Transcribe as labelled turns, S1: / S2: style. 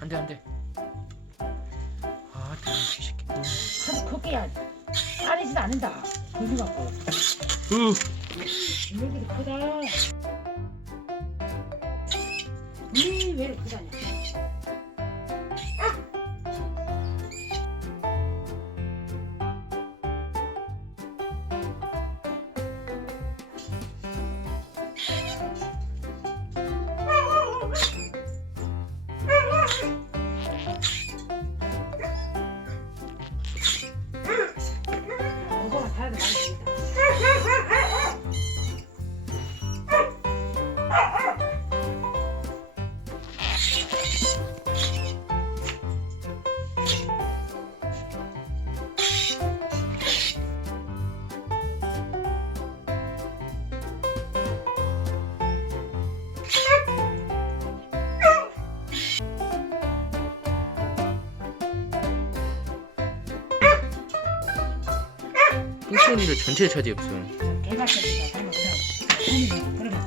S1: 안돼 안돼. 아 새끼.
S2: 크게야 따리진 않는다. 그지 갖고.
S1: 으
S2: 여기도 크다. 이왜 이렇게 크다냐
S1: 뚱치언니를 전체 차지 없음
S2: 개가 그러면